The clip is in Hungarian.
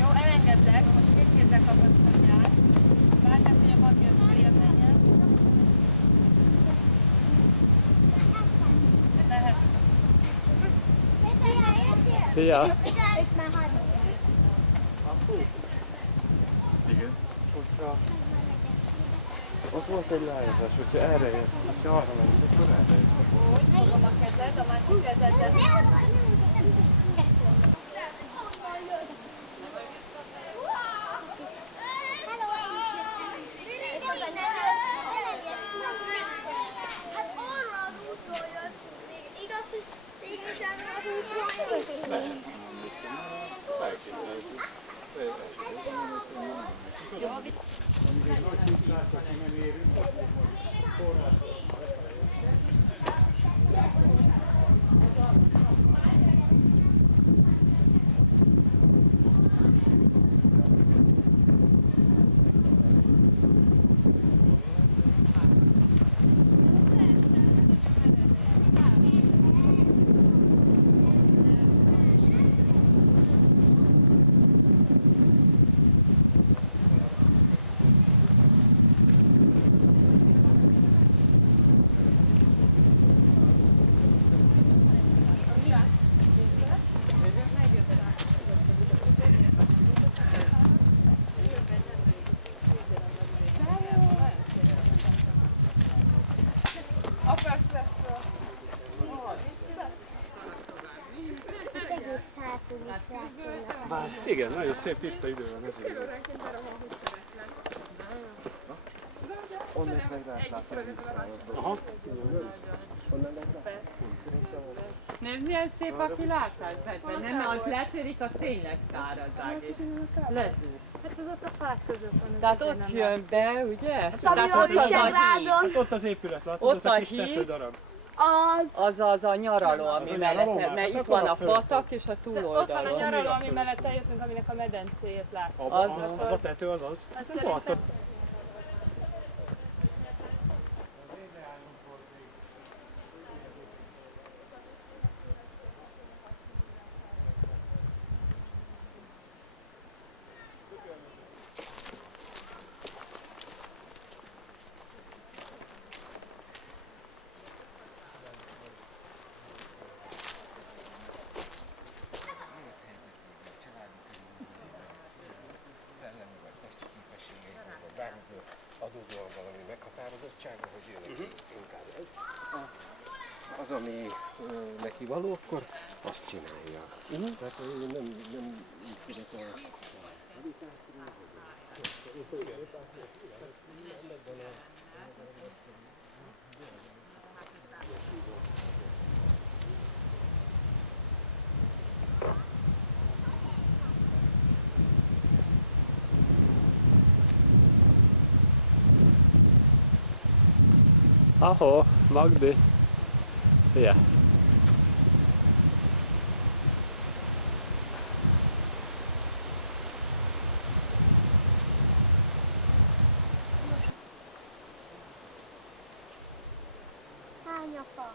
Jó, elengedlek, most két kézzel kapaszkodjál. Várjál, hogy a papír följebb menjen. Lehet. Ja. Igen. Ott volt egy lányozás, hogyha erre jön, hogyha arra ment, akkor erre jön. Úgy, fogom a kezed, a másik kezedet. Igen, nagyon szép tiszta idő van mezőnyben. Aha. Nem, milyen szép a kilátás, nem, az lehet, hogy az tényleg száraz. Lehet. Hát az ott a fák között van. Tehát ott jön be, ugye? Szabi a Visegrádon. Ott az épület, látod, az a kis tetődarab. Az a nyaraló, ami mellett, mert itt van a patak és a Ott van a túloldalon. nyaraló, ami mellett eljöttünk, aminek a medencéjét látjuk. Az a tető az az. Azt szerintem Adódóan valami meghatározottsága, hogy inkább ez. Az, ami neki való, akkor azt csinálja. Tehát nem így fizetel. Ahó, Magdi. Szia. Hány a fa?